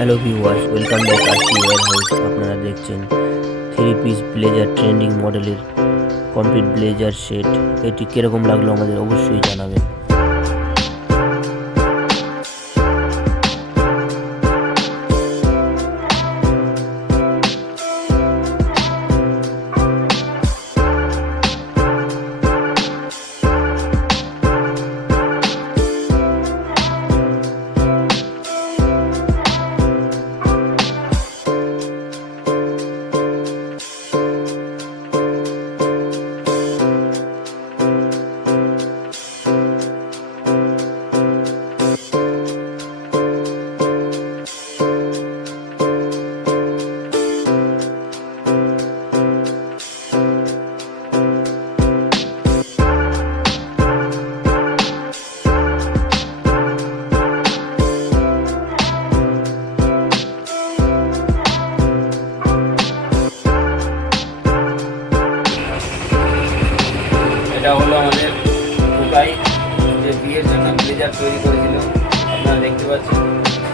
Hello viewers, welcome back RC warehouse. আপনারা দেখছেন 3 piece blazer trending মডেলের কমপ্লিট ব্লেজার সেট। এটি কীরকম লাগলো আমাদের অবশ্যই জানাবেন। এটা হলো আমাদের কুকাই যে বিয়ের জন্য ব্লেজার তৈরি করেছিল। আপনারা দেখতে পাচ্ছেন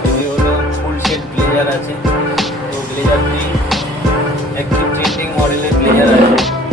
এটি হলো ফুল সেট ব্লেজার আছে। তো ব্লেজারটি একটি ট্রেন্ডিং মডেলের ব্লেজার আছে।